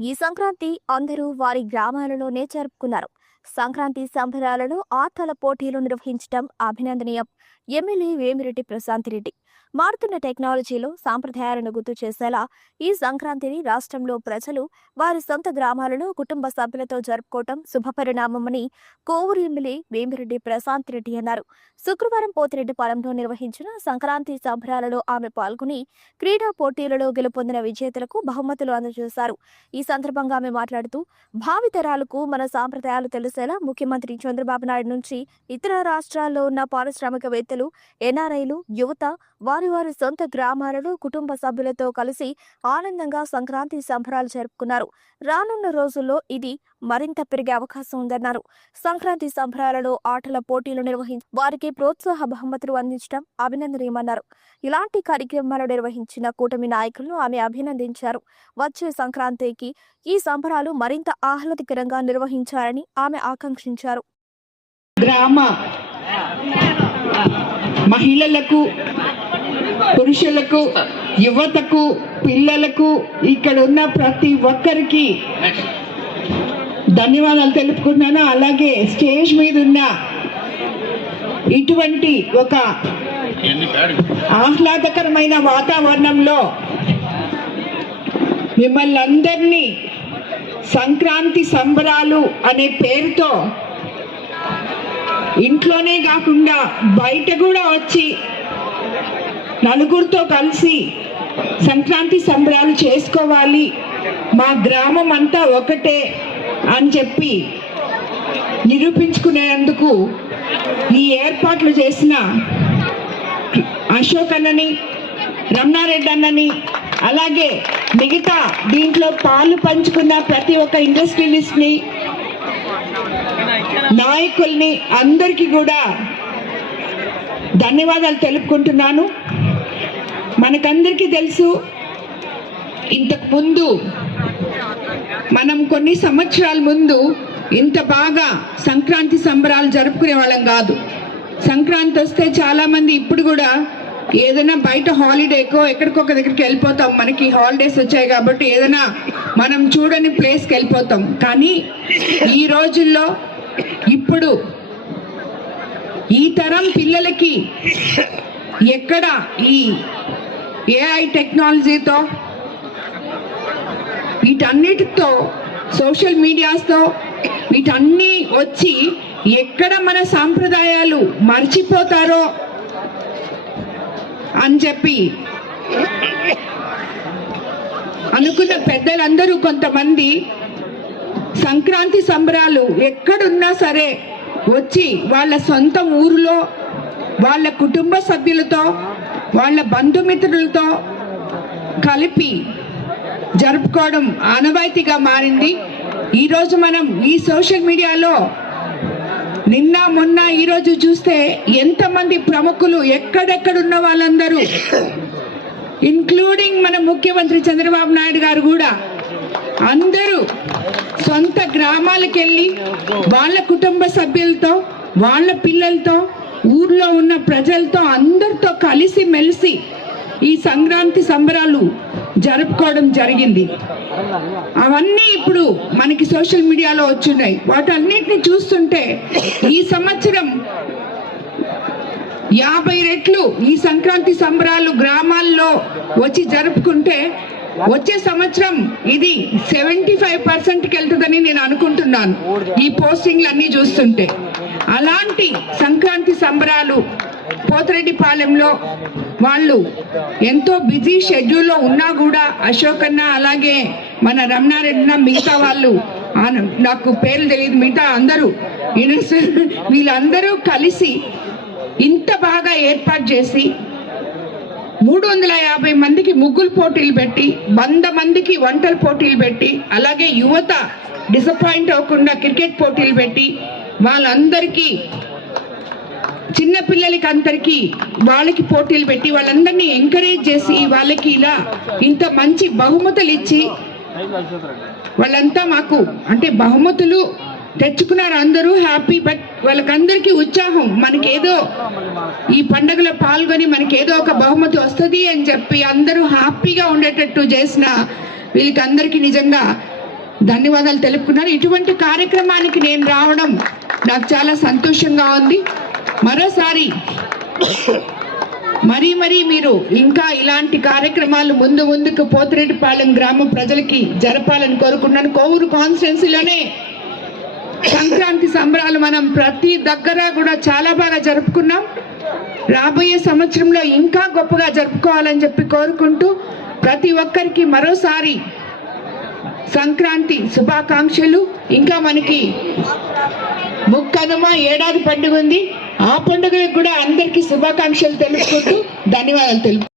ఈ సంక్రాంతి అందరూ వారి గ్రామాలలోనే జరుపుకున్నారు. సంక్రాంతి సంబరాలలో ఆటల పోటీలు నిర్వహించడం అభినందనీయం. ఎమ్మెల్యే వేమిరెడ్డి ప్రశాంత్ రెడ్డి మారుతున్న టెక్నాలజీలో సాంప్రదాయాలను గుర్తు చేసేలా ఈ సంక్రాంతిని రాష్ట్రంలో ప్రజలు వారి సొంత గ్రామాలలో కుటుంబ సభ్యులతో జరుపుకోవటం శుభపరిణామమని కోవూరు ఎమ్మెల్యే వేమిరెడ్డి ప్రశాంత్ రెడ్డి అన్నారు. శుక్రవారం పోతిరెడ్డిపాలెంలో నిర్వహించిన సంక్రాంతి సంబరాలలో ఆమె పాల్గొని క్రీడా పోటీలలో గెలుపొందిన విజేతలకు బహుమతులు అందజేశారు. ఈ సందర్భంగా ఆమె మాట్లాడుతూ భావితరాలకు మన సాంప్రదాయాలు తెలిసేలా ముఖ్యమంత్రి చంద్రబాబు నాయుడు నుంచి ఇతర రాష్ట్రాల్లో ఉన్న పారిశ్రామికవేత్తలు ఎన్ఆర్ఐలు యువత వారి వారి సొంత గ్రామాలలో కుటుంబ సభ్యులతో కలిసి ఆనందంగా సంక్రాంతి సంబరాలు జరుపుకున్నారు. రానున్న రోజుల్లో ఇది మరింత పెరిగే అవకాశం ఉందన్నారు. సంక్రాంతి సంబరాలలో ఆటల పోటీలు నిర్వహించి వారికి ప్రోత్సాహ బహుమతులు అందించడం అభినందనీయమన్నారు. ఇలాంటి కార్యక్రమాలు నిర్వహించిన కూటమి నాయకులను ఆమె అభినందించారు. వచ్చే సంక్రాంతికి ఈ సంబరాలు మరింత ఆహ్లాదకరంగా నిర్వహించాలని ఆమె ఆకాంక్షించారు. గ్రామ మహిళలకు పురుషులకు యువతకు పిల్లలకు ఇక్కడ ఉన్న ప్రతి ఒక్కరికి ధన్యవాదాలు తెలుపుకున్నాను అలాగే స్టేజ్ మీద ఉన్న ఇటువంటి ఒక ఆహ్లాదకరమైన వాతావరణంలో మిమ్మల్ని అందరినీ సంక్రాంతి సంబరాలు అనే పేరుతో ఇంట్లోనే కాకుండా బయట కూడా వచ్చి నలుగురితో కలిసి సంక్రాంతి సంబరాలు చేసుకోవాలి. మా గ్రామం అంతా ఒకటే అని చెప్పి నిరూపించుకునేందుకు ఈ ఏర్పాట్లు చేసిన అశోక్ అన్నని రమణారెడ్డి అన్నని అలాగే మిగతా దీంట్లో పాలు పంచుకున్న ప్రతి ఒక్క ఇండస్ట్రియలిస్ట్ని నాయకుల్ని అందరికీ కూడా ధన్యవాదాలు తెలుపుకుంటున్నాను. మనకందరికీ తెలుసు ఇంతకు ముందు మనం కొన్ని సంవత్సరాల ముందు ఇంత బాగా సంక్రాంతి సంబరాలు జరుపుకునే వాళ్ళం కాదు. సంక్రాంతి వస్తే చాలామంది ఇప్పుడు కూడా ఏదైనా బయట హాలిడేకో ఎక్కడికొక దగ్గరికి వెళ్ళిపోతాం. మనకి హాలిడేస్ వచ్చాయి కాబట్టి ఏదైనా మనం చూడని ప్లేస్కి వెళ్ళిపోతాం. కానీ ఈ రోజుల్లో ఇప్పుడు ఈ తరం పిల్లలకి ఎక్కడ ఈ ఏఐ టెక్నాలజీతో వీటన్నిటితో సోషల్ మీడియాస్తో వీటన్నీ వచ్చి ఎక్కడ మన సాంప్రదాయాలు మర్చిపోతారో అని చెప్పి అనుకున్న పెద్దలందరూ కొంతమంది సంక్రాంతి సంబరాలు ఎక్కడున్నా సరే వచ్చి వాళ్ళ సొంత ఊరిలో వాళ్ళ కుటుంబ సభ్యులతో వాళ్ళ బంధుమిత్రులతో కలిపి జరుపుకోవడం ఆనవాయితీగా మారింది. ఈరోజు మనం ఈ సోషల్ మీడియాలో నిన్న మొన్న ఈరోజు చూస్తే ఎంతమంది ప్రముఖులు ఎక్కడెక్కడున్న వాళ్ళందరూ ఇన్క్లూడింగ్ మన ముఖ్యమంత్రి చంద్రబాబు నాయుడు గారు కూడా అందరూ సొంత గ్రామాలకు వెళ్ళి వాళ్ళ కుటుంబ సభ్యులతో వాళ్ళ పిల్లలతో ఊర్లో ఉన్న ప్రజలతో అందరితో కలిసి మెలిసి ఈ సంక్రాంతి సంబరాలు జరుపుకోవడం జరిగింది. అవన్నీ ఇప్పుడు మనకి సోషల్ మీడియాలో వచ్చున్నాయి వాటన్నిటిని చూస్తుంటే ఈ సంవత్సరం యాభై రెట్లు ఈ సంక్రాంతి సంబరాలు గ్రామాల్లో వచ్చి జరుపుకుంటే వచ్చే సంవత్సరం ఇది సెవెంటీ ఫైవ్ పర్సెంట్కి వెళ్తుందని నేను అనుకుంటున్నాను. ఈ పోస్టింగ్లు అన్నీ చూస్తుంటే. అలాంటి సంక్రాంతి సంబరాలు పోతిరెడ్డిపాలెంలో వాళ్ళు ఎంతో బిజీ షెడ్యూల్లో ఉన్నా కూడా అశోక్ అన్న అలాగే మన రమణారెడ్డి మిగతా వాళ్ళు నాకు పేర్లు తెలియదు మిగతా అందరూ వీళ్ళందరూ కలిసి ఇంత బాగా ఏర్పాటు చేసి మూడు వందల యాభై మందికి ముగ్గులు పోటీలు పెట్టి వంద మందికి వంటల పోటీలు పెట్టి అలాగే యువత డిసప్పాయింట్ అవ్వకుండా క్రికెట్ పోటీలు పెట్టి వాళ్ళందరికీ చిన్నపిల్లలకి అందరికీ వాళ్ళకి పోటీలు పెట్టి వాళ్ళందరినీ ఎంకరేజ్ చేసి వాళ్ళకి ఇలా ఇంత మంచి బహుమతులు ఇచ్చి వాళ్ళంతా మాకు అంటే బహుమతులు తెచ్చుకున్నారు అందరూ హ్యాపీ బట్ వాళ్ళకందరికీ ఉత్సాహం. మనకేదో ఈ పండుగలో పాల్గొని మనకేదో ఒక బహుమతి వస్తుంది అని చెప్పి అందరూ హ్యాపీగా ఉండేటట్టు చేసిన వీళ్ళకి అందరికీ నిజంగా ధన్యవాదాలు తెలుపుకున్నాను ఇటువంటి కార్యక్రమానికి నేను రావడం నాకు చాలా సంతోషంగా ఉంది. మరోసారి మరీ మరీ మీరు ఇంకా ఇలాంటి కార్యక్రమాలు ముందు ముందుకు పోతిరెడ్డిపాలెం గ్రామ ప్రజలకి జరపాలని కోరుకున్నాను కోవూరు కాన్స్టిట్యున్సీలోనే సంక్రాంతి సంబరాలు మనం ప్రతి దగ్గర కూడా చాలా బాగా జరుపుకున్నాం. రాబోయే సంవత్సరంలో ఇంకా గొప్పగా జరుపుకోవాలని చెప్పి కోరుకుంటూ ప్రతి ఒక్కరికి మరోసారి సంక్రాంతి శుభాకాంక్షలు. ఇంకా మనకి ముక్కనుమ ఏడాది పండుగ ఉంది. ఆ పండుగ కూడా అందరికీ శుభాకాంక్షలు తెలుసుకుంటూ ధన్యవాదాలు తెలుపు